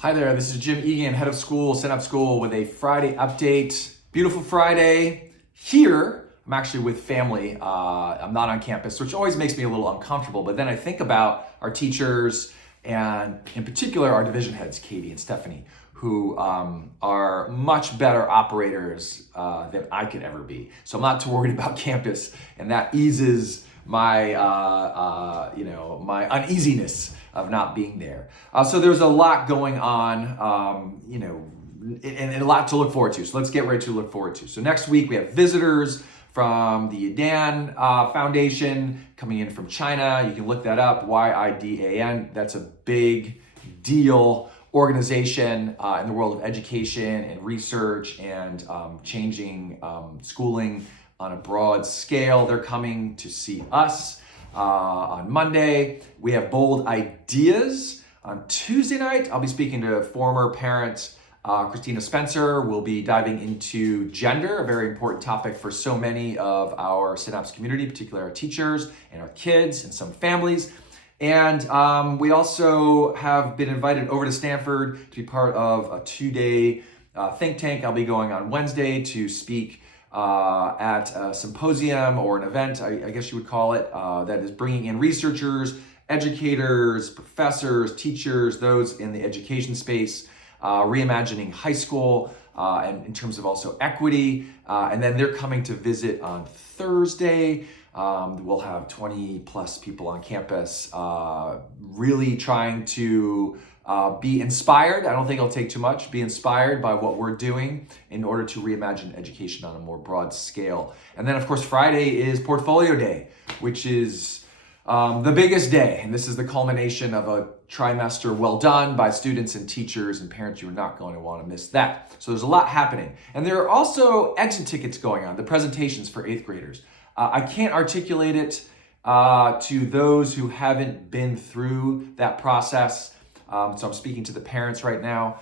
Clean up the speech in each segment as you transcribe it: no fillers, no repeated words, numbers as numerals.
Hi there, this is Jim Egan, head of school, Synapse School, with a Friday update. Beautiful Friday. Here, I'm actually with family. I'm not on campus, which always makes me a little uncomfortable. But then I think about our teachers and, in particular, our division heads, Katie and Stephanie, who are much better operators than I could ever be. So I'm not too worried about campus, and that eases my my uneasiness of not being there. So there's a lot going on, and a lot to look forward to. So let's get ready to look forward to. So next week we have visitors from the Yidan Foundation coming in from China. You can look that up, YIDAN. That's a big deal organization in the world of education and research and changing schooling on a broad scale. They're coming to see us on Monday. We have Bold Ideas on Tuesday night. I'll be speaking to former parent Christina Spencer. We'll be diving into gender, a very important topic for so many of our Synapse community, particularly our teachers and our kids and some families. And we also have been invited over to Stanford to be part of a 2-day think tank. I'll be going on Wednesday to speak at a symposium or an event, I guess you would call it, that is bringing in researchers, educators, professors, teachers, those in the education space, reimagining high school, and in terms of also equity. And then they're coming to visit on Thursday. We'll have 20 plus people on campus, really trying to be inspired. I don't think it'll take too much. Be inspired by what we're doing in order to reimagine education on a more broad scale. And then, of course, Friday is Portfolio Day, which is the biggest day. And this is the culmination of a trimester well done by students and teachers and parents. You're not going to want to miss that. So there's a lot happening. And there are also exit tickets going on, the presentations for 8th graders. I can't articulate it to those who haven't been through that process. So I'm speaking to the parents right now.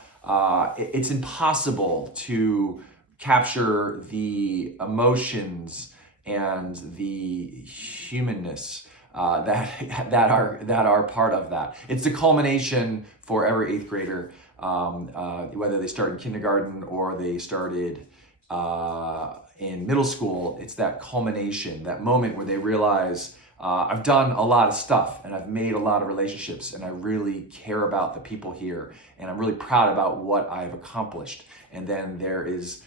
It's impossible to capture the emotions and the humanness that are part of that. It's the culmination for every 8th grader, whether they start in kindergarten or they started in middle school. It's that culmination, that moment where they realize, I've done a lot of stuff and I've made a lot of relationships and I really care about the people here and I'm really proud about what I've accomplished. And then there is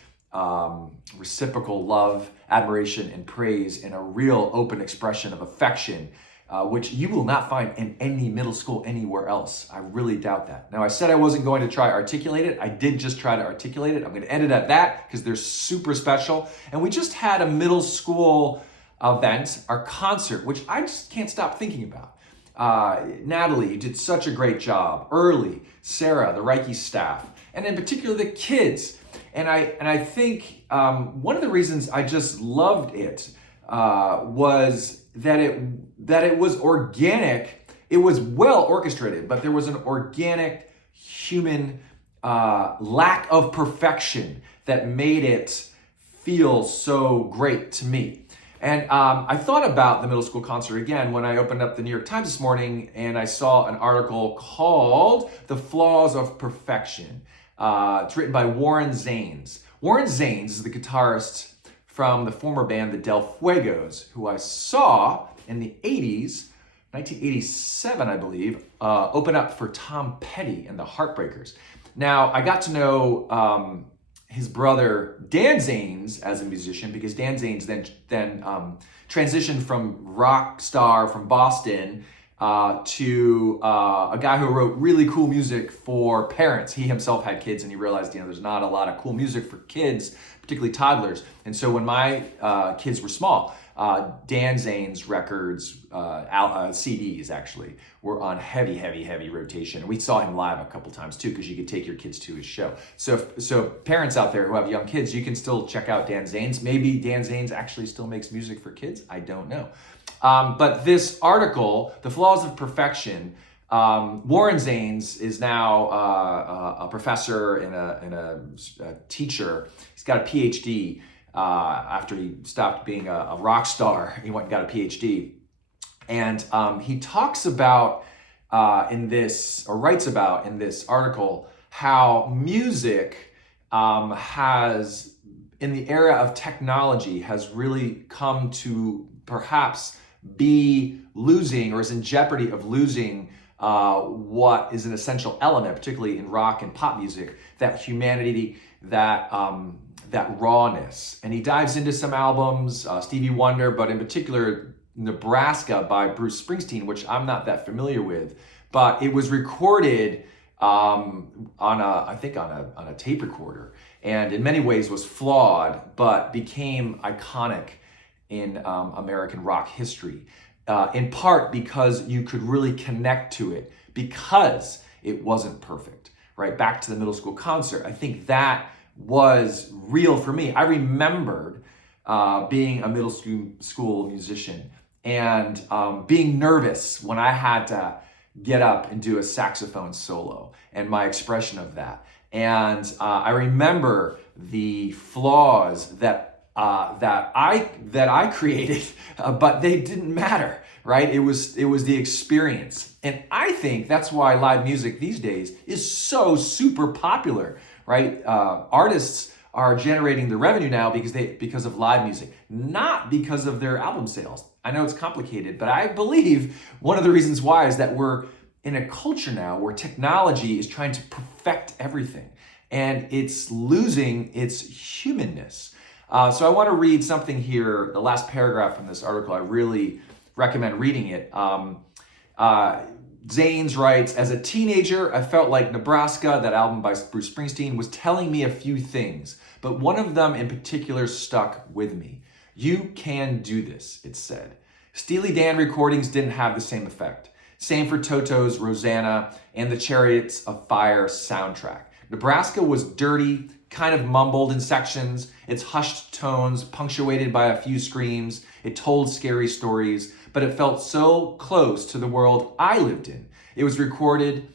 reciprocal love, admiration, and praise, and a real open expression of affection, which you will not find in any middle school anywhere else. I really doubt that. Now, I said I wasn't going to try articulate it. I did just try to articulate it. I'm going to end it at that because they're super special. And we just had a middle school event, our concert, which I just can't stop thinking about. Natalie, you did such a great job. Early, Sarah, the Reiki staff, and in particular the kids. And I think one of the reasons I just loved it was that it was organic. It was well orchestrated, but there was an organic human lack of perfection that made it feel so great to me. And I thought about the middle school concert again when I opened up the New York Times this morning and I saw an article called "The Flaws of Perfection." It's written by Warren Zanes. Warren Zanes is the guitarist from the former band the Del Fuegos, who I saw in the 80s, 1987, I believe, open up for Tom Petty and the Heartbreakers. Now, I got to know his brother Dan Zanes as a musician because Dan Zanes then transitioned from rock star from Boston to a guy who wrote really cool music for parents. He himself had kids and he realized, there's not a lot of cool music for kids, particularly toddlers. And so when my kids were small, Dan Zanes records, CDs actually, were on heavy rotation. We saw him live a couple times too, because you could take your kids to his show. So parents out there who have young kids, you can still check out Dan Zanes. Maybe Dan Zanes actually still makes music for kids. I don't know. But this article, The Flaws of Perfection, Warren Zanes is now a professor and a teacher. He's got a PhD. After he stopped being a rock star, he went and got a PhD. And he talks about writes about in this article how music has, in the era of technology, has really come to perhaps be losing, or is in jeopardy of losing, what is an essential element, particularly in rock and pop music, that humanity, that rawness. And he dives into some albums, Stevie Wonder, but in particular Nebraska by Bruce Springsteen, which I'm not that familiar with, but it was recorded on a tape recorder, and in many ways was flawed, but became iconic in American rock history, in part because you could really connect to it because it wasn't perfect, right? Back to the middle school concert. I think that was real for me. I remembered being a middle school musician and being nervous when I had to get up and do a saxophone solo, and my expression of that. And I remember the flaws that I created, but they didn't matter, right? It was the experience. And I think that's why live music these days is so super popular, right? Artists are generating the revenue now because of live music, not because of their album sales. I know it's complicated, but I believe one of the reasons why is that we're in a culture now where technology is trying to perfect everything, and it's losing its humanness. So I want to read something here, the last paragraph from this article. I really recommend reading it. Zanes writes, as a teenager, I felt like Nebraska, that album by Bruce Springsteen, was telling me a few things, but one of them in particular stuck with me. You can do this, it said. Steely Dan recordings didn't have the same effect. Same for Toto's Rosanna and the Chariots of Fire soundtrack. Nebraska was dirty, kind of mumbled in sections, its hushed tones punctuated by a few screams. It told scary stories, but it felt so close to the world I lived in. It was recorded,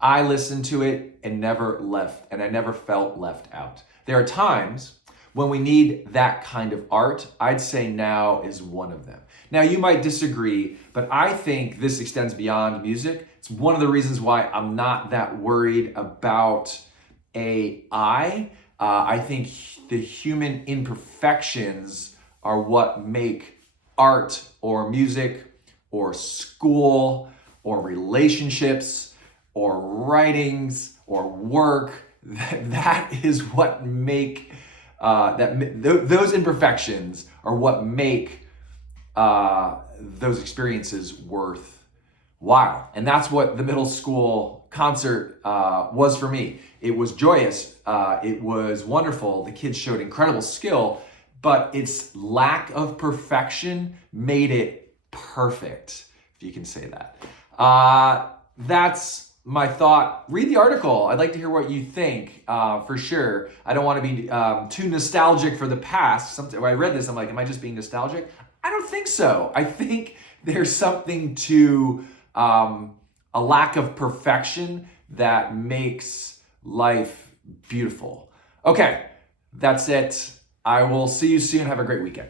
I listened to it, and I never felt left out. There are times when we need that kind of art. I'd say now is one of them. Now, you might disagree, but I think this extends beyond music. It's one of the reasons why I'm not that worried about AI. I think the human imperfections are what make art or music or school or relationships or writings or work. That is what make those imperfections are what make those experiences worthwhile. And that's what the middle school concert was for me. It was joyous. It was wonderful. The kids showed incredible skill, but its lack of perfection made it perfect, if you can say that. That's my thought. Read the article. I'd like to hear what you think, for sure. I don't want to be too nostalgic for the past. When I read this, I'm like, am I just being nostalgic? I don't think so. I think there's something to a lack of perfection that makes life beautiful. Okay, that's it. I will see you soon. Have a great weekend.